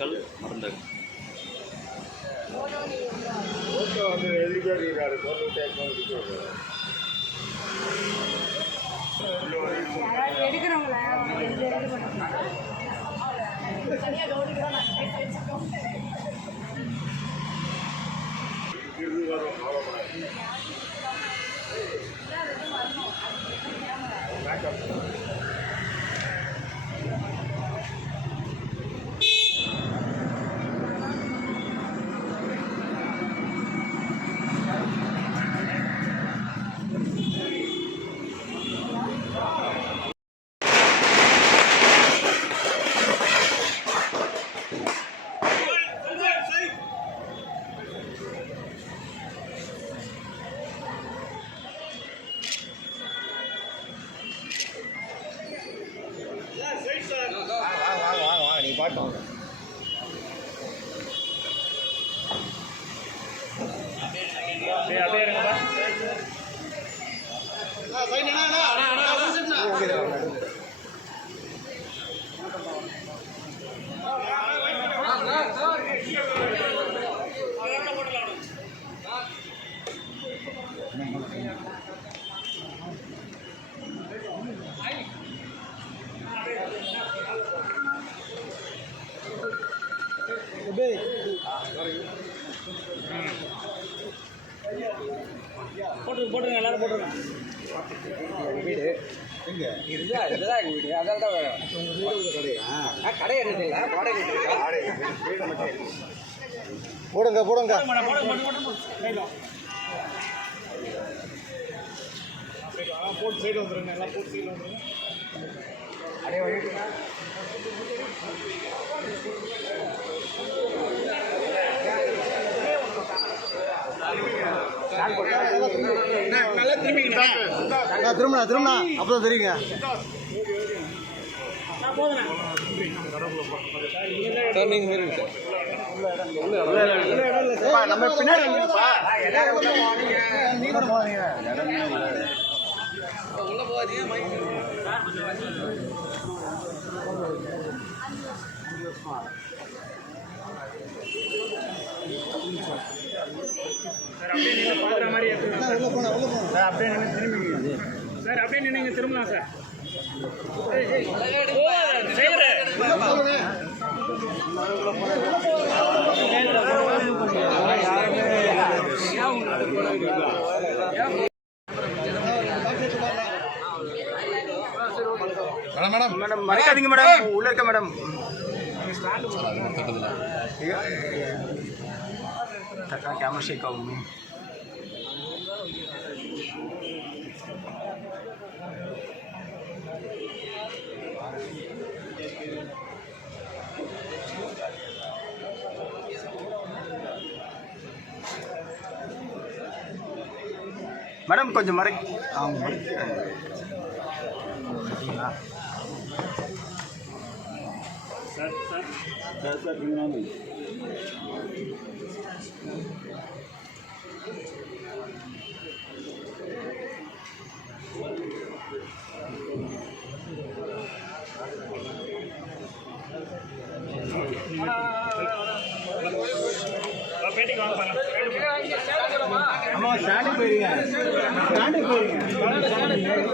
வாழ்த்துக்கள். மறந்துங்க. நீ பாட்டு போட்டுருங்க எல்லாரும் போட்டுருங்க. வீடு எங்கே இதுதான் இதுதான் எங்கள் வீடு. அதால் தான் உங்கள் வீடு கடையா? கடை என்னதுங்களா? வாடகை போடுங்க போடுங்க. போட்டு சைடு வந்துடுங்க. எல்லாம் போட்டு சைடு வந்துடுங்க. அப்படியே வழிட்டுங்க. திரும்ப திரும்ப அப்பதான் தெரியுங்க. நம்ம பின்னாடி உள்ள போகாதீங்க. சார் அப்படியே நின்று திரும்பலாம் சார். மேடம் மேடம் மறைக்காதீங்க மேடம். உள்ள இருக்க மேடம். கேமரா ஷேக் ஆகும். மேடம் கொஞ்சம் மறை அவங்க சார் சார் சார் சார் பேட்டிக்கு வாங்க. அம்மா ஸ்டாண்டுக்கு போயிருங்க. ஸ்டாண்டுக்கு போயிருங்க.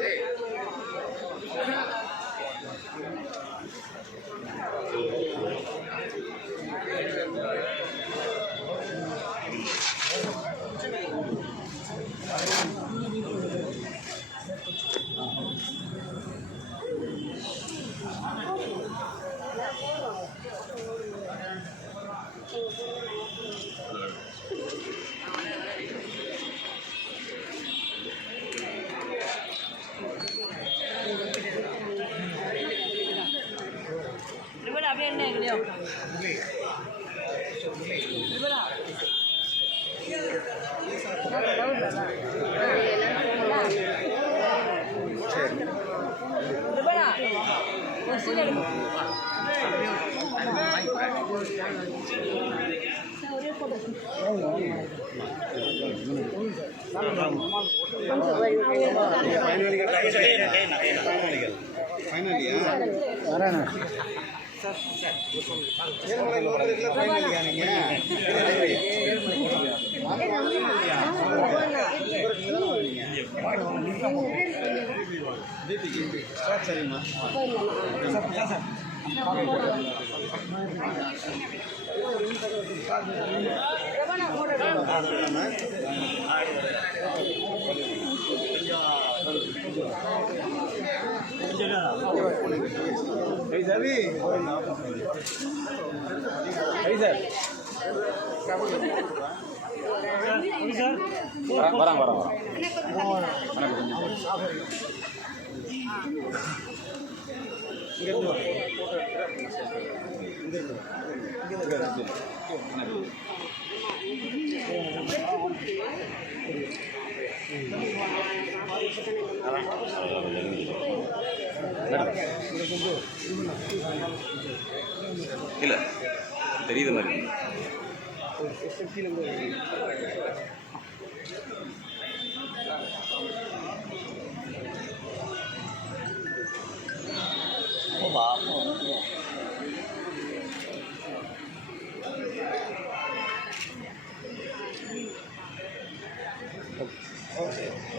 Hey. சரிம்மா வராங்க இல்ல தெரியுது மாதிரி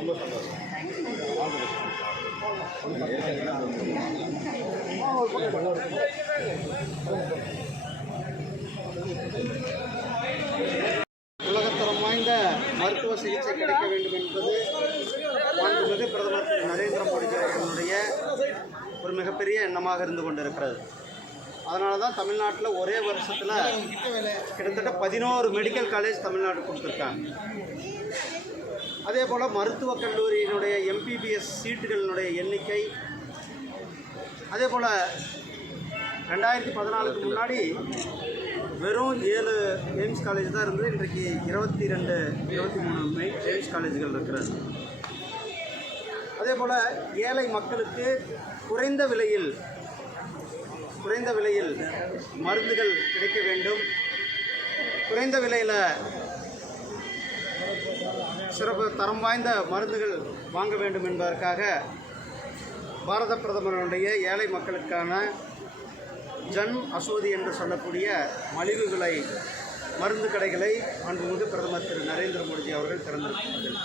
ரொம்ப சந்தோஷம். உலகத்தரம் வாய்ந்த மருத்துவ சிகிச்சை கிடைக்க வேண்டும் என்பது மாண்புமிகு பிரதமர் நரேந்திர மோடி அவர்களுடைய ஒரு மிகப்பெரிய எண்ணமாக இருந்து கொண்டிருக்கிறது. அதனால தான் தமிழ்நாட்டில் ஒரே வருஷத்தில் கிட்டத்தட்ட 11 மெடிக்கல் காலேஜ் தமிழ்நாடு கொடுத்துருக்காங்க. அதே போல் மருத்துவக் கல்லூரியினுடைய எம்பிபிஎஸ் சீட்டுகளினுடைய எண்ணிக்கை, அதே போல் 2014க்கு முன்னாடி வெறும் 7 எய்ம்ஸ் காலேஜ் தான் இருந்தது. இன்றைக்கு 22, 23 எய்ம்ஸ் காலேஜுகள் இருக்கிறது. அதே போல் ஏழை மக்களுக்கு குறைந்த விலையில் மருந்துகள் கிடைக்க வேண்டும், குறைந்த விலையில் சிறப்பு தரம் வாய்ந்த மருந்துகள் வாங்க வேண்டும் என்பதற்காக பாரத பிரதமருடைய ஏழை மக்களுக்கான ஜன் அசோதி என்று சொல்லக்கூடிய மலிவு விலை மருந்து கடைகளை மாண்புமிகு பிரதமர் திரு நரேந்திர மோடிஜி அவர்கள் திறந்திருக்கிறார்கள்.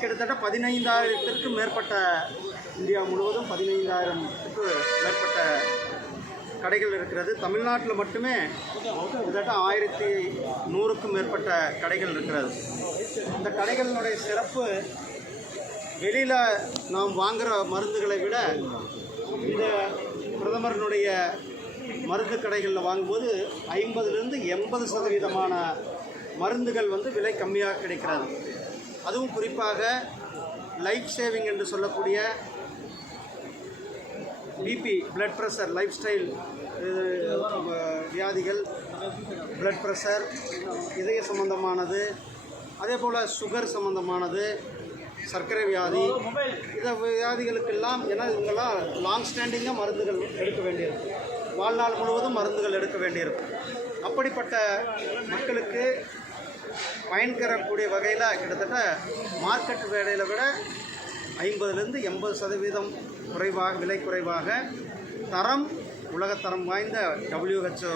கிட்டத்தட்ட 15,000த்திற்கும் மேற்பட்ட, இந்தியா முழுவதும் 15,000த்துக்கு மேற்பட்ட கடைகள் இருக்கிறது. தமிழ்நாட்டில் மட்டுமே கிட்டத்தட்ட 1,100க்கும் மேற்பட்ட கடைகள் இருக்கிறது. இந்த கடைகளினுடைய சிறப்பு, வெளியில் நாம் வாங்குகிற மருந்துகளை விட இந்த பிரதமரினுடைய மருந்து கடைகளில் வாங்கும்போது 50லிருந்து 80% மருந்துகள் விலை கம்மியாக கிடைக்கிறது. அதுவும் குறிப்பாக லைஃப் சேவிங் என்று சொல்லக்கூடிய BP, blood pressure, lifestyle வியாதிகள், பிளட் ப்ரெஷர், இதய சம்பந்தமானது, அதே போல் சுகர் சம்பந்தமானது, சர்க்கரை வியாதி, இந்த வியாதிகளுக்கெல்லாம் ஏன்னா இவங்கெல்லாம் லாங் ஸ்டாண்டிங்காக மருந்துகள் எடுக்க வேண்டியிருக்கும், வாழ்நாள் முழுவதும் மருந்துகள் எடுக்க வேண்டியிருக்கும். அப்படிப்பட்ட மக்களுக்கு பயன்கரக்கூடிய வகையில் கிட்டத்தட்ட மார்க்கெட் வேலையில் விட 50லிருந்து 80% குறைவாக, விலை குறைவாக, தரம், உலகத்தரம் வாய்ந்த WHO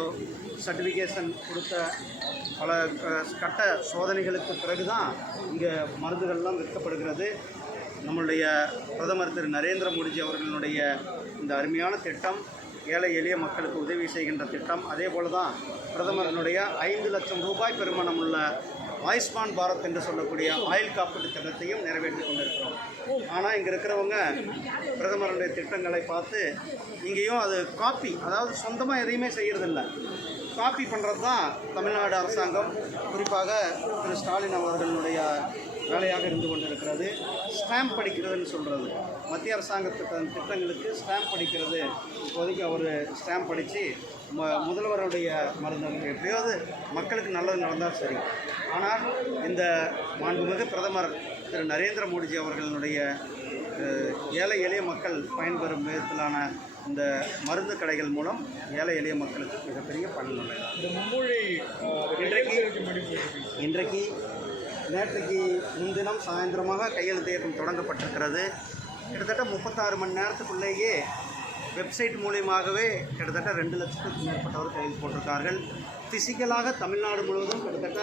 சர்டிஃபிகேஷன் கொடுத்த பல கட்ட சோதனைகளுக்கு பிறகு தான் இங்கே மருந்துகள்லாம் விற்கப்படுகிறது. நம்மளுடைய பிரதமர் திரு நரேந்திர மோடிஜி அவர்களுடைய இந்த அருமையான திட்டம், ஏழை எளிய மக்களுக்கு உதவி செய்கின்ற திட்டம். அதே போல் தான் பிரதமரனுடைய 5 லட்சம் ரூபாய் பெருமனமுள்ள ஆயுஷ்மான் பாரத் என்று சொல்லக்கூடிய ஆயுள் காப்பீட்டு திட்டத்தையும் நிறைவேற்றி கொண்டிருக்கிறோம். ஆனால் இங்கே இருக்கிறவங்க பிரதமருடைய திட்டங்களை பார்த்து இங்கேயும் அது காப்பி, அதாவது சொந்தமாக எதையுமே செய்கிறதில்ல, காப்பி பண்ணுறது தான் தமிழ்நாடு அரசாங்கம், குறிப்பாக திரு ஸ்டாலின் அவர்களுடைய வேலையாக இருந்து கொண்டிருக்கிறது. ஸ்டாம்ப் படிக்கிறதுன்னு சொல்கிறது, மத்திய அரசாங்கத்தின் திட்டங்களுக்கு ஸ்டாம்ப் படிக்கிறது. இப்போதைக்கு அவர் ஸ்டாம்ப் படித்து முதல்வருடைய மருந்து எப்படியாவது மக்களுக்கு நல்லது நடந்தால் சரி. ஆனால் இந்த மாண்புமிகு பிரதமர் திரு நரேந்திர மோடிஜி அவர்களுடைய ஏழை எளிய மக்கள் பயன்பெறும் விதத்திலான இந்த மருந்து கடைகள் மூலம் ஏழை எளிய மக்களுக்கு மிகப்பெரிய பயனுள்ளது. இந்த மும்மொழி இன்றைக்கு நேற்றைக்கு முன்தினம் சாயந்தரமாக கையெழுத்து இயக்கம் தொடங்கப்பட்டிருக்கிறது. கிட்டத்தட்ட 36 மணி நேரத்துக்குள்ளேயே வெப்சைட் மூலியமாகவே கிட்டத்தட்ட 2 லட்சத்துக்கும் மேற்பட்டவர் கையெழுத்து போட்டிருக்கார்கள். ஃபிசிக்கலாக தமிழ்நாடு முழுவதும் கிட்டத்தட்ட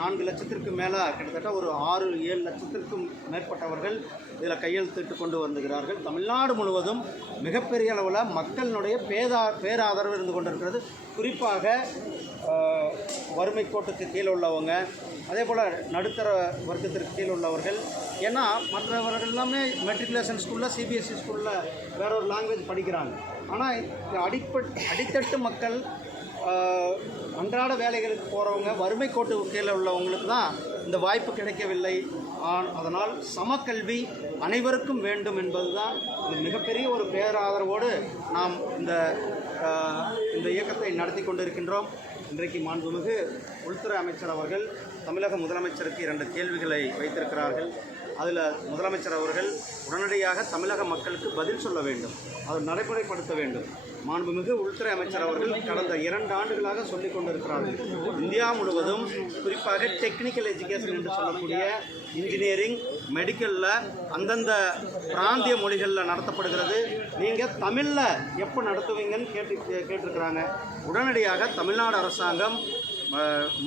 4 லட்சத்திற்கு மேலே கிட்டத்தட்ட ஒரு 6-7 லட்சத்திற்கும் மேற்பட்டவர்கள் இதில் கையெழுத்திட்டு கொண்டு வந்துகிறார்கள். தமிழ்நாடு முழுவதும் மிகப்பெரிய அளவில் மக்களினுடைய பேராதரவு இருந்து கொண்டிருக்கிறது. குறிப்பாக வறுமை கோட்டுக்கு கீழே உள்ளவங்க, அதே போல் நடுத்தர வர்க்கத்திற்கு கீழே உள்ளவர்கள். ஏன்னா மற்றவர்கள் எல்லாமே மெட்ரிகுலேஷன் ஸ்கூலில் சிபிஎஸ்சி ஸ்கூலில் வேற ஒரு லாங்குவேஜ் படிக்கிறாங்க. ஆனால் அடித்தட்டு மக்கள், அன்றாட வேலைகளுக்கு போகிறவங்க, வறுமை கோட்டு கீழே உள்ளவங்களுக்கு தான் இந்த வாய்ப்பு கிடைக்கவில்லை. அதனால் சமக்கல்வி அனைவருக்கும் வேண்டும் என்பது தான் மிகப்பெரிய ஒரு பேராதரவோடு நாம் இந்த இயக்கத்தை நடத்தி கொண்டிருக்கின்றோம். இன்றைக்கு மாண்புமிகு உள்துறை அமைச்சர் அவர்கள் தமிழக முதலமைச்சருக்கு 2 கேள்விகளை வைத்திருக்கிறார்கள். அதில் முதலமைச்சர் அவர்கள் உடனடியாக தமிழக மக்களுக்கு பதில் சொல்ல வேண்டும், அதை நடைமுறைப்படுத்த வேண்டும். மாண்புமிகு உள்துறை அமைச்சர் அவர்கள் கடந்த 2 ஆண்டுகளாக சொல்லிக் கொண்டிருக்கிறார்கள். இந்தியா முழுவதும் குறிப்பாக டெக்னிக்கல் எஜுகேஷன் என்று சொல்லக்கூடிய இன்ஜினியரிங், மெடிக்கலில் அந்தந்த பிராந்திய மொழிகளில் நடத்தப்படுகிறது. நீங்கள் தமிழில் எப்போ நடத்துவீங்கன்னு கேட்டிருக்கிறாங்க. உடனடியாக தமிழ்நாடு அரசாங்கம்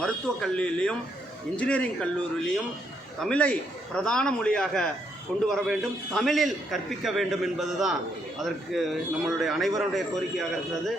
மருத்துவக் கல்லூரியிலையும் இன்ஜினியரிங் கல்லூரியிலையும் தமிழை பிரதான மொழியாக கொண்டு வர வேண்டும், தமிழில் கற்பிக்க வேண்டும் என்பதுதான் அதற்கு நம்மளுடைய அனைவருடைய கோரிக்கையாக இருக்கிறது.